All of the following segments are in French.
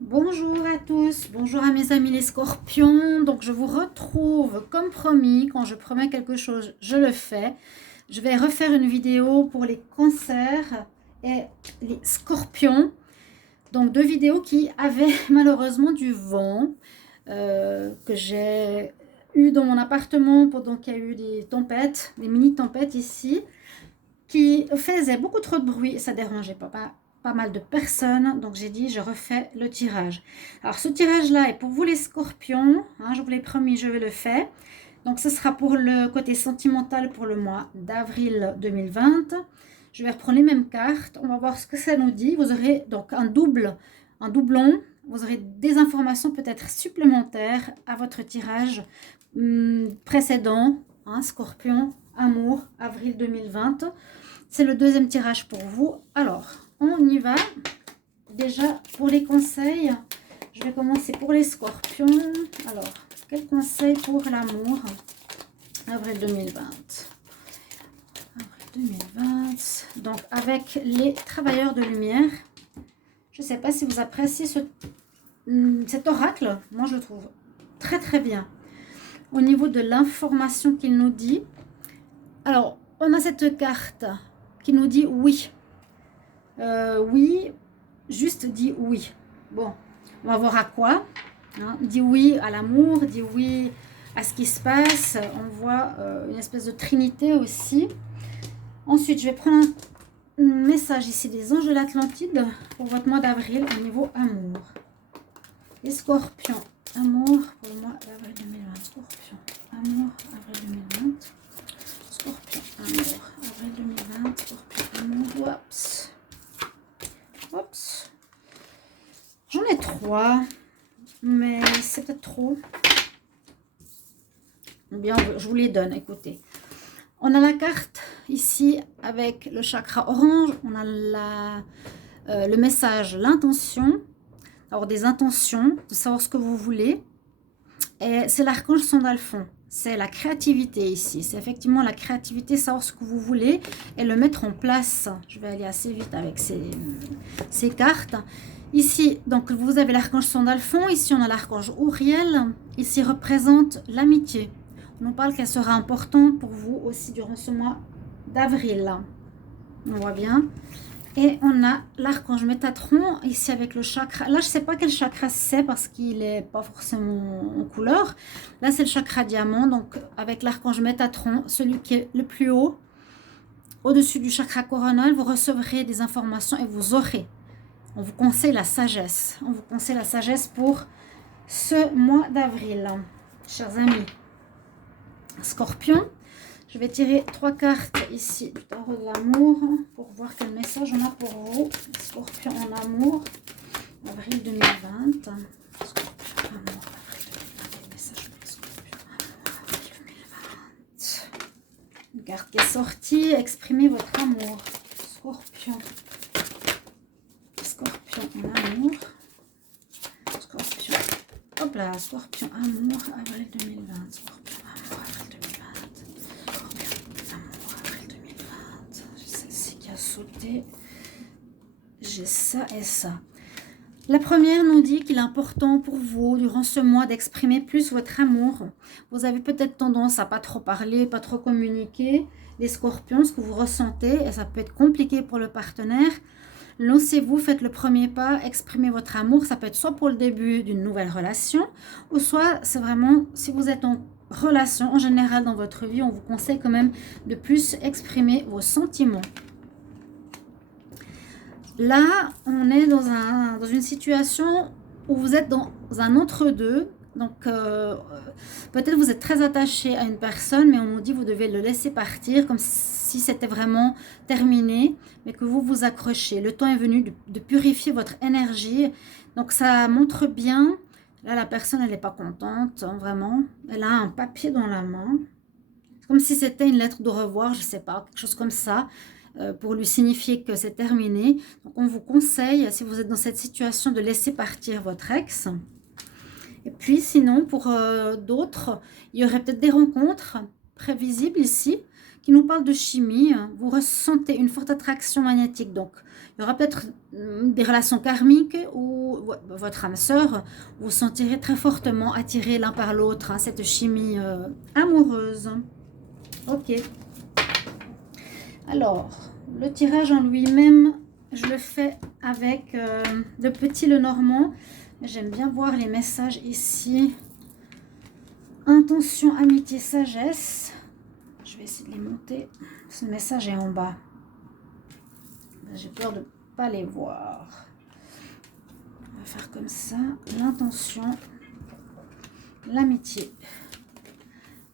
Bonjour à tous, bonjour à mes amis les scorpions. Donc je vous retrouve comme promis, quand je promets quelque chose, je le fais. Je vais refaire une vidéo pour les cancers et les scorpions. Donc deux vidéos qui avaient malheureusement du vent, que j'ai eu dans mon appartement pendant qu'il y a eu des tempêtes, des mini-tempêtes ici, qui faisait beaucoup trop de bruit, ça dérangeait pas mal de personnes, donc j'ai dit je refais le tirage. Alors ce tirage là est pour vous les scorpions, hein, je vous l'ai promis, je vais le faire. Donc ce sera pour le côté sentimental pour le mois d'avril 2020. Je vais reprendre les mêmes cartes, on va voir ce que ça nous dit. Vous aurez donc un doublon, vous aurez des informations peut-être supplémentaires à votre tirage précédent, hein, scorpion, amour, avril 2020. C'est le deuxième tirage pour vous. Alors, on y va. Déjà, pour les conseils, je vais commencer pour les scorpions. Alors, quel conseil pour l'amour? Avril 2020. Avril 2020. Donc, avec les travailleurs de lumière. Je ne sais pas si vous appréciez cet oracle. Moi, je le trouve très, très bien. Au niveau de l'information qu'il nous dit. Alors, on a cette carte qui nous dit oui. Oui, juste dit oui. Bon, on va voir à quoi. Hein. Dit oui à l'amour, dit oui à ce qui se passe. On voit une espèce de trinité aussi. Ensuite, je vais prendre un message ici des anges de l'Atlantide pour votre mois d'avril au niveau amour. Les scorpions, amour pour le mois d'avril 2020. Scorpion, amour, avril 2020. Scorpion, amour, avril 2020. Scorpion, amour, oups. Oups. J'en ai 3, mais c'est peut-être trop. Ou bien, je vous les donne, écoutez. On a la carte ici avec le chakra orange. On a le message, l'intention. Alors, des intentions, de savoir ce que vous voulez. Et c'est l'archange Sandalphon. C'est la créativité ici. C'est effectivement la créativité, savoir ce que vous voulez et le mettre en place. Je vais aller assez vite avec ces cartes. Ici, donc vous avez l'archange Sandalphon. Ici, on a l'archange Uriel. Ici, représente l'amitié. On nous parle qu'elle sera importante pour vous aussi durant ce mois d'avril. On voit bien. Et on a l'archange Métatron, ici avec le chakra. Là, je ne sais pas quel chakra c'est parce qu'il n'est pas forcément en couleur. Là, c'est le chakra diamant. Donc, avec l'archange Métatron, celui qui est le plus haut, au-dessus du chakra coronal, vous recevrez des informations et vous aurez. On vous conseille la sagesse. On vous conseille la sagesse pour ce mois d'avril, chers amis. Scorpion. Je vais tirer 3 cartes ici du tarot de l'amour pour voir quel message on a pour vous. Scorpion en amour, avril 2020. Scorpion amour, avril 2020. Quel message pour les scorpions amour, avril 2020. Une carte qui est sortie. Exprimez votre amour. Scorpion. Scorpion en amour. Scorpion. Hop là, Scorpion amour, avril 2020. Scorpion amour, avril 2020. Sauter, j'ai ça et ça. La première nous dit qu'il est important pour vous durant ce mois d'exprimer plus votre amour. Vous avez peut-être tendance à pas trop parler, pas trop communiquer, les scorpions, ce que vous ressentez, et ça peut être compliqué pour le partenaire. Lancez-vous, faites le premier pas, exprimez votre amour. Ça peut être soit pour le début d'une nouvelle relation, ou soit c'est vraiment si vous êtes en relation en général dans votre vie, on vous conseille quand même de plus exprimer vos sentiments. Là, on est dans une situation où vous êtes dans un entre-deux. Donc, peut-être vous êtes très attaché à une personne, mais on nous dit que vous devez le laisser partir comme si c'était vraiment terminé, mais que vous vous accrochez. Le temps est venu de purifier votre énergie. Donc, ça montre bien. Là, la personne, elle n'est pas contente, hein, vraiment. Elle a un papier dans la main. C'est comme si c'était une lettre de revoir, je ne sais pas, quelque chose comme ça. Pour lui signifier que c'est terminé. Donc, on vous conseille, si vous êtes dans cette situation, de laisser partir votre ex. Et puis, sinon, pour d'autres, il y aurait peut-être des rencontres prévisibles ici qui nous parlent de chimie. Vous ressentez une forte attraction magnétique. Donc, il Il y aura peut-être des relations karmiques où votre âme sœur, vous vous sentirez très fortement attirés l'un par l'autre, hein, cette chimie amoureuse. Ok. Alors, le tirage en lui-même, je le fais avec le petit Lenormand. J'aime bien voir les messages ici. Intention, amitié, sagesse. Je vais essayer de les monter. Ce message est en bas. J'ai peur de ne pas les voir. On va faire comme ça. L'intention, l'amitié,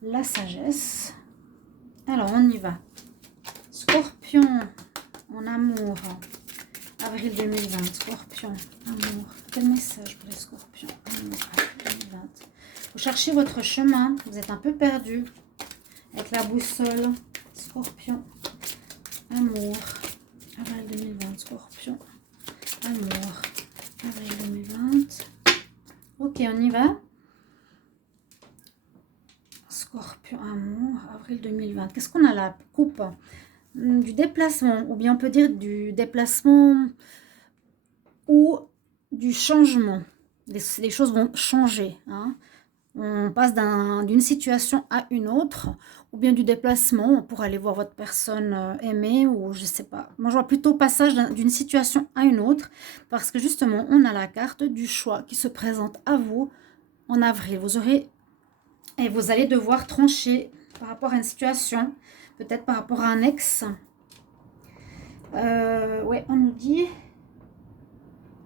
la sagesse. Alors, on y va. Scorpion, en amour. Avril 2020. Scorpion, amour. Quel message pour les scorpions? Amour, avril 2020. Vous cherchez votre chemin. Vous êtes un peu perdu. Avec la boussole. Scorpion, amour. Avril 2020. Scorpion, amour. Avril 2020. Ok, on y va. Scorpion, amour, avril 2020. Qu'est-ce qu'on a là? Coupe. Du déplacement, ou bien on peut dire du déplacement ou du changement. Les choses vont changer. Hein. On passe d'une situation à une autre, ou bien du déplacement pour aller voir votre personne aimée, ou je sais pas. Moi, je vois plutôt passage d'une situation à une autre, parce que justement, on a la carte du choix qui se présente à vous en avril. Vous allez devoir trancher par rapport à une situation, peut-être par rapport à un ex. Ouais, on nous dit...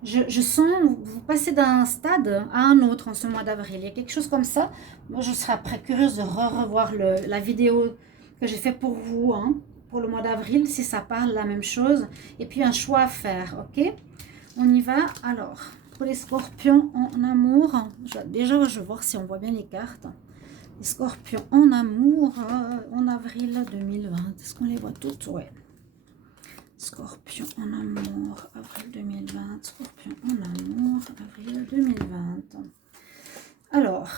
Je sens vous passez d'un stade à un autre en ce mois d'avril. Il y a quelque chose comme ça. Moi, je serais après curieuse de revoir la vidéo que j'ai fait pour vous, hein, pour le mois d'avril, si ça parle la même chose. Et puis, un choix à faire, ok? On y va. Alors, pour les scorpions en amour, déjà, je vais voir si on voit bien les cartes. Les scorpions en amour en avril 2020. Est-ce qu'on les voit toutes? Ouais. Scorpion en amour, avril 2020. Scorpion en amour, avril 2020. Alors,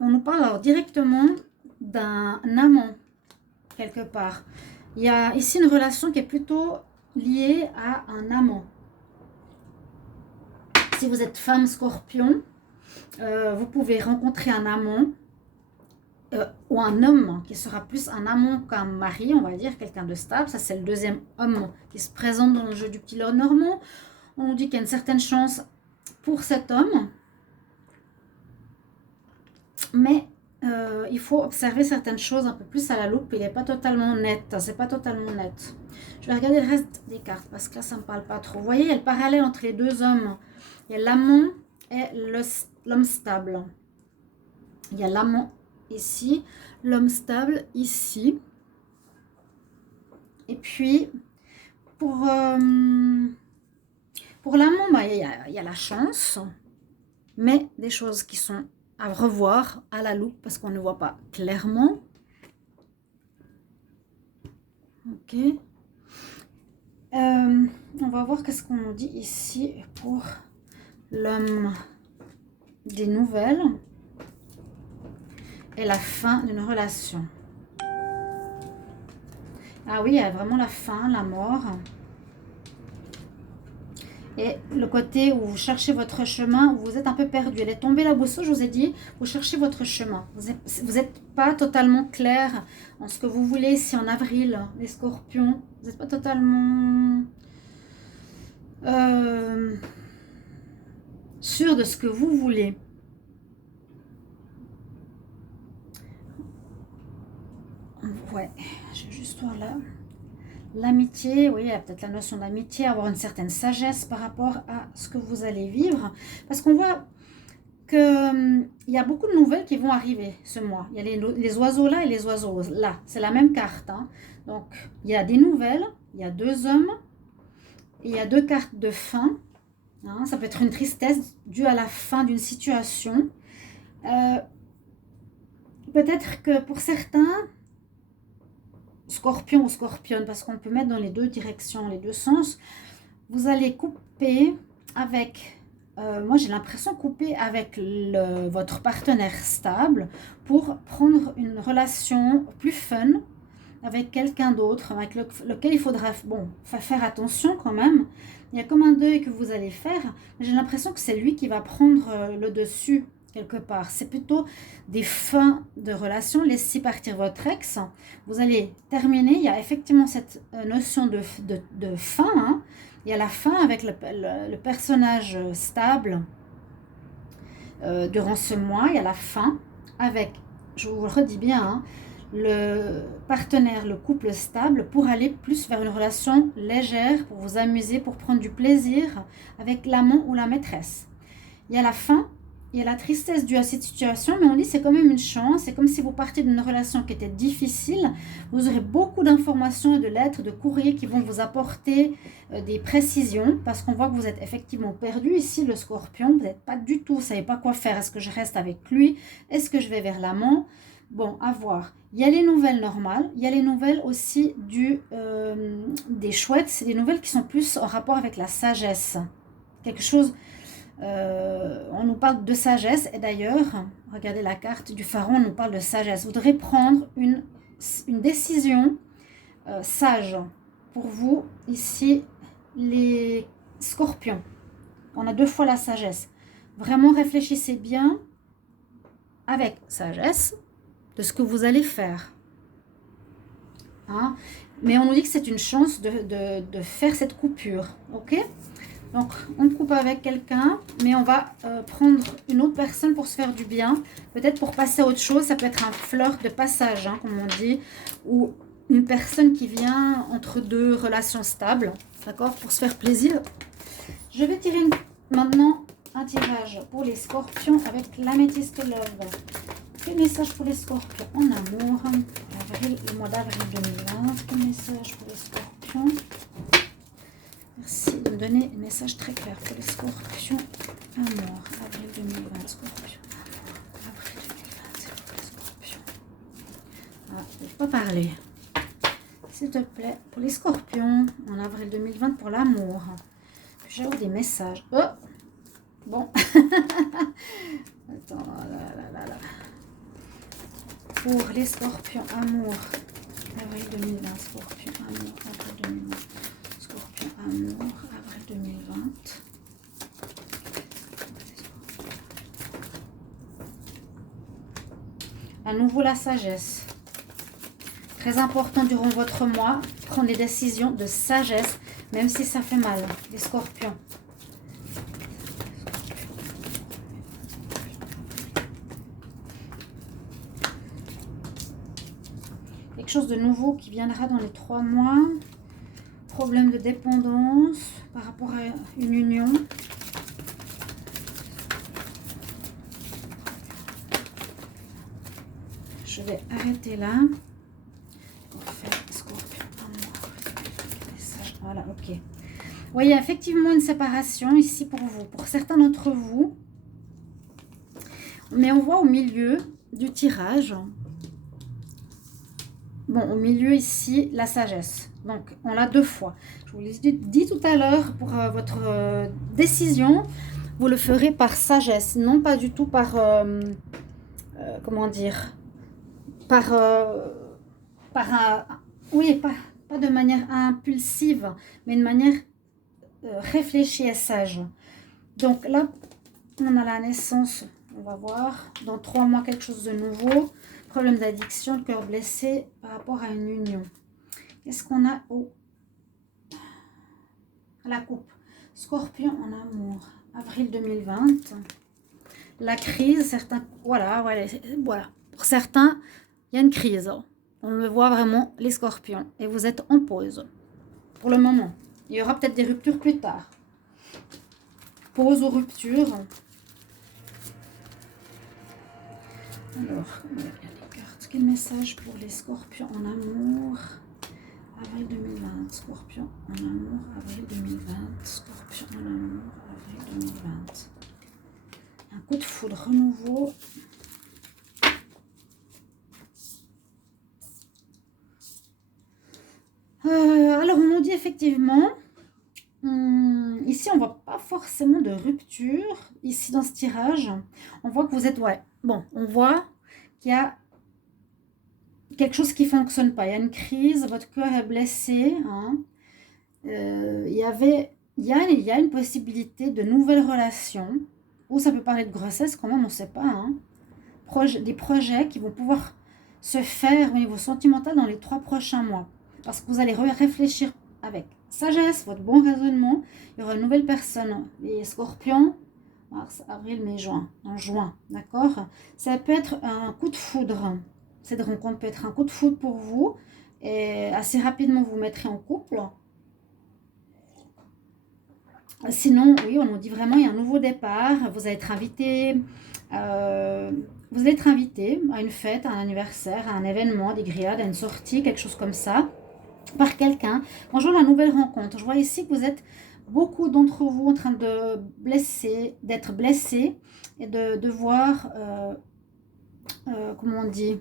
on nous parle alors directement d'un amant, quelque part. Il y a ici une relation qui est plutôt liée à un amant. Si vous êtes femme scorpion, vous pouvez rencontrer un amant. Ou un homme qui sera plus un amant qu'un mari, on va dire, quelqu'un de stable. Ça, c'est le deuxième homme qui se présente dans le jeu du petit Lenormand. On nous dit qu'il y a une certaine chance pour cet homme. Mais il faut observer certaines choses un peu plus à la loupe. Il n'est pas totalement net. C'est pas totalement net. Je vais regarder le reste des cartes parce que là, ça ne me parle pas trop. Vous voyez, il y a le parallèle entre les deux hommes. Il y a l'amant et l'homme stable. Il y a l'amant ici, l'homme stable ici. Et puis, pour l'amant, il y a la chance, mais des choses qui sont à revoir à la loupe parce qu'on ne voit pas clairement. Ok. On va voir qu'est-ce qu'on nous dit ici pour l'homme des nouvelles. Et la fin d'une relation. Ah oui, il y a vraiment la fin, la mort. Et le côté où vous cherchez votre chemin, où vous êtes un peu perdu. Elle est tombée la boussole, je vous ai dit, vous cherchez votre chemin. Vous n'êtes pas totalement clair en ce que vous voulez ici en avril, les scorpions. Vous n'êtes pas totalement sûr de ce que vous voulez. Ouais, je vais juste voir là. L'amitié, oui, il y a peut-être la notion d'amitié, avoir une certaine sagesse par rapport à ce que vous allez vivre. Parce qu'on voit qu'il y a beaucoup de nouvelles qui vont arriver ce mois. Il y a les oiseaux là et les oiseaux là. C'est la même carte. Hein. Donc, il y a des nouvelles, il y a deux hommes, et il y a deux cartes de fin. Hein. Ça peut être une tristesse due à la fin d'une situation. Peut-être que pour certains... Scorpion ou scorpionne, parce qu'on peut mettre dans les deux directions, les deux sens. Vous allez couper avec, moi j'ai l'impression couper avec votre partenaire stable pour prendre une relation plus fun, avec quelqu'un d'autre, avec lequel il faudra bon, faire attention quand même. Il y a comme un deuil que vous allez faire. J'ai l'impression que c'est lui qui va prendre le dessus quelque part. C'est plutôt des fins de relation. Laissez partir votre ex. Vous allez terminer. Il y a effectivement cette notion de fin. Hein. Il y a la fin avec le personnage stable durant ce mois. Il y a la fin avec, je vous le redis bien, hein, le partenaire, le couple stable, pour aller plus vers une relation légère, pour vous amuser, pour prendre du plaisir avec l'amant ou la maîtresse. Il y a la fin, il y a la tristesse due à cette situation, mais on dit c'est quand même une chance. C'est comme si vous partiez d'une relation qui était difficile. Vous aurez beaucoup d'informations et de lettres, de courriers qui vont vous apporter des précisions, parce qu'on voit que vous êtes effectivement perdu ici, le scorpion. Vous n'êtes pas du tout, vous ne savez pas quoi faire. Est-ce que je reste avec lui? Est-ce que je vais vers l'amant? Bon, à voir. Il y a les nouvelles normales, il y a les nouvelles aussi des chouettes. C'est des nouvelles qui sont plus en rapport avec la sagesse. Quelque chose, on nous parle de sagesse. Et d'ailleurs, regardez la carte du pharaon, on nous parle de sagesse. Vous devrez prendre une décision sage. Pour vous, ici, les scorpions. On a 2 fois la sagesse. Vraiment, réfléchissez bien avec sagesse de ce que vous allez faire. Hein? Mais on nous dit que c'est une chance de faire cette coupure. Ok? Donc, on coupe avec quelqu'un, mais on va prendre une autre personne pour se faire du bien. Peut-être pour passer à autre chose. Ça peut être un flirt de passage, hein, comme on dit. Ou une personne qui vient entre 2 relations stables. D'accord? Pour se faire plaisir. Je vais tirer maintenant un tirage pour les scorpions avec l'améthyste love. Quel message pour les scorpions en amour, le mois d'avril 2020. Quel message pour les scorpions? Merci de me donner un message très clair pour les scorpions amour. Avril 2020, scorpions amour. Avril 2020, c'est pour les scorpions. Ah, je ne peux pas parler. S'il te plaît, pour les scorpions en avril 2020 pour l'amour. J'ai des messages. Oh! Bon. Attends, là. Pour les scorpions, amour, avril 2020, scorpion, amour, avril 2020, scorpion, amour, avril 2020. À nouveau, la sagesse. Très important durant votre mois, prendre des décisions de sagesse, même si ça fait mal, les scorpions. Quelque chose de nouveau qui viendra dans les 3 mois. Problème de dépendance par rapport à une union. Je vais arrêter là. Pour faire scorpion. Voilà, ok. Vous voyez effectivement une séparation ici pour vous, pour certains d'entre vous. Mais on voit au milieu du tirage. Bon, au milieu ici, la sagesse. Donc, on l'a 2 fois. Je vous l'ai dit tout à l'heure, pour votre décision, vous le ferez par sagesse, non pas du tout par, comment dire, oui, pas de manière impulsive, mais de manière réfléchie et sage. Donc là, on a la naissance, on va voir, dans 3 mois, quelque chose de nouveau. Problème d'addiction, le cœur blessé par rapport à une union. Qu'est-ce qu'on a à la coupe? Scorpion en amour, avril 2020. La crise, certains... Voilà. Pour certains, il y a une crise. On le voit vraiment, les scorpions. Et vous êtes en pause. Pour le moment. Il y aura peut-être des ruptures plus tard. Pause ou rupture. Alors, il y a les cartes. Quel message pour les scorpions en amour? Avril 2020, scorpion en amour, avril 2020, scorpion en amour, avril 2020. Un coup de foudre, renouveau. Alors, on nous dit effectivement, ici, on ne voit pas forcément de rupture. Ici, dans ce tirage, on voit que vous êtes, on voit qu'il y a quelque chose qui ne fonctionne pas. Il y a une crise, votre cœur est blessé. Hein. Il y a une possibilité de nouvelles relations, ou ça peut parler de grossesse quand même, on ne sait pas. Hein. Des projets qui vont pouvoir se faire au niveau sentimental dans les 3 prochains mois. Parce que vous allez réfléchir avec sagesse, votre bon raisonnement. Il y aura une nouvelle personne. Les scorpions, mars, avril, mai, juin. En juin, d'accord? Ça peut être un coup de foudre. Cette rencontre peut être un coup de foudre pour vous. Et assez rapidement, vous mettrez en couple. Sinon, oui, on nous dit vraiment, il y a un nouveau départ. Vous allez être invité... vous allez être invité à une fête, à un anniversaire, à un événement, des grillades, à une sortie, quelque chose comme ça, par quelqu'un. Quand je vois la nouvelle rencontre, je vois ici que vous êtes beaucoup d'entre vous en train d'être blessés et de devoir, comment on dit,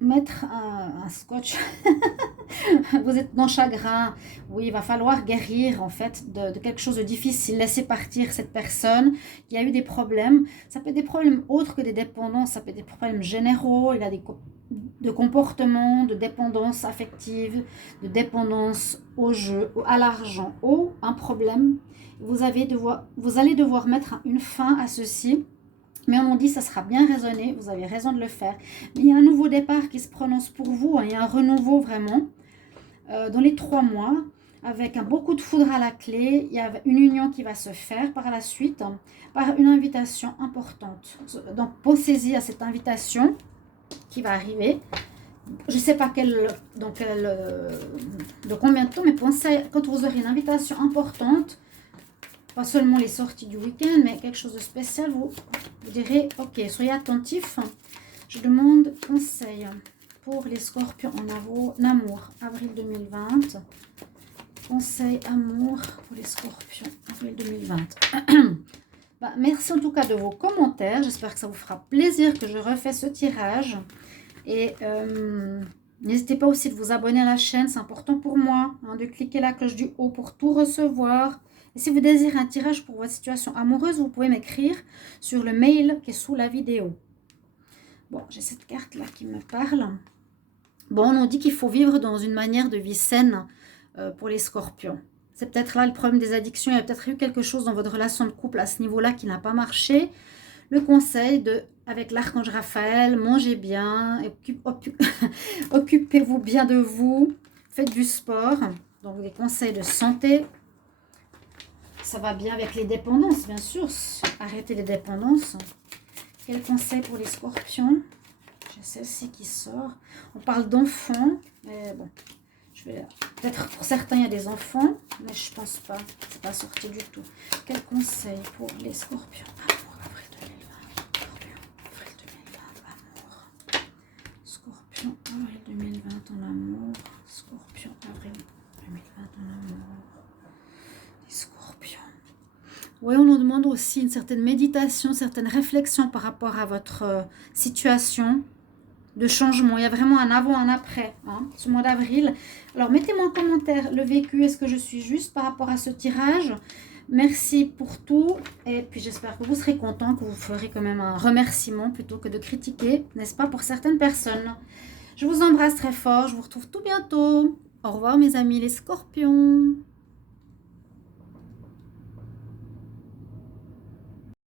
mettre un scotch. Vous êtes dans le chagrin. Oui, il va falloir guérir en fait de quelque chose de difficile. Laisser partir cette personne qui a eu des problèmes. Ça peut être des problèmes autres que des dépendances. Ça peut être des problèmes généraux. Il a de comportements, de dépendance affective, de dépendance au jeu, à l'argent, ou un problème. Vous allez devoir mettre une fin à ceci. Mais on nous dit ça sera bien raisonné, vous avez raison de le faire. Mais il y a un nouveau départ qui se prononce pour vous, hein, il y a un renouveau vraiment dans les 3 mois, avec un beaucoup de foudre à la clé. Il y a une union qui va se faire par la suite, hein, par une invitation importante. Donc pensez-y à cette invitation qui va arriver. Je ne sais pas de combien de temps, mais pensez quand vous aurez une invitation importante. Pas seulement les sorties du week-end, mais quelque chose de spécial, vous direz, ok, soyez attentifs. Je demande conseil pour les scorpions en amour, avril 2020. Conseil amour pour les scorpions, avril 2020. Merci en tout cas de vos commentaires. J'espère que ça vous fera plaisir que je refais ce tirage. Et n'hésitez pas aussi de vous abonner à la chaîne, c'est important pour moi, hein, de cliquer la cloche du haut pour tout recevoir. Et si vous désirez un tirage pour votre situation amoureuse, vous pouvez m'écrire sur le mail qui est sous la vidéo. Bon, j'ai cette carte-là qui me parle. Bon, on nous dit qu'il faut vivre dans une manière de vie saine pour les scorpions. C'est peut-être là le problème des addictions. Il y a peut-être eu quelque chose dans votre relation de couple à ce niveau-là qui n'a pas marché. Le conseil avec l'archange Raphaël, mangez bien, occupez-vous bien de vous, faites du sport. Donc des conseils de santé. Ça va bien avec les dépendances, bien sûr. Arrêtez les dépendances. Quel conseil pour les scorpions? J'ai celle-ci qui sort. On parle d'enfants. Mais bon, peut-être pour certains, il y a des enfants. Mais je pense pas. C'est pas sorti du tout. Quel conseil pour les scorpions? Amour, avril 2020. Avril 2020, amour. Scorpion, avril 2020 en amour. Scorpion, avril 2020 en amour. Scorpion. Oui, on nous demande aussi une certaine méditation, certaines réflexions par rapport à votre situation de changement. Il y a vraiment un avant, un après, hein, ce mois d'avril. Alors, mettez-moi en commentaire le vécu. Est-ce que je suis juste par rapport à ce tirage? Merci pour tout. Et puis, j'espère que vous serez content, que vous ferez quand même un remerciement plutôt que de critiquer, n'est-ce pas, pour certaines personnes. Je vous embrasse très fort. Je vous retrouve tout bientôt. Au revoir, mes amis les scorpions.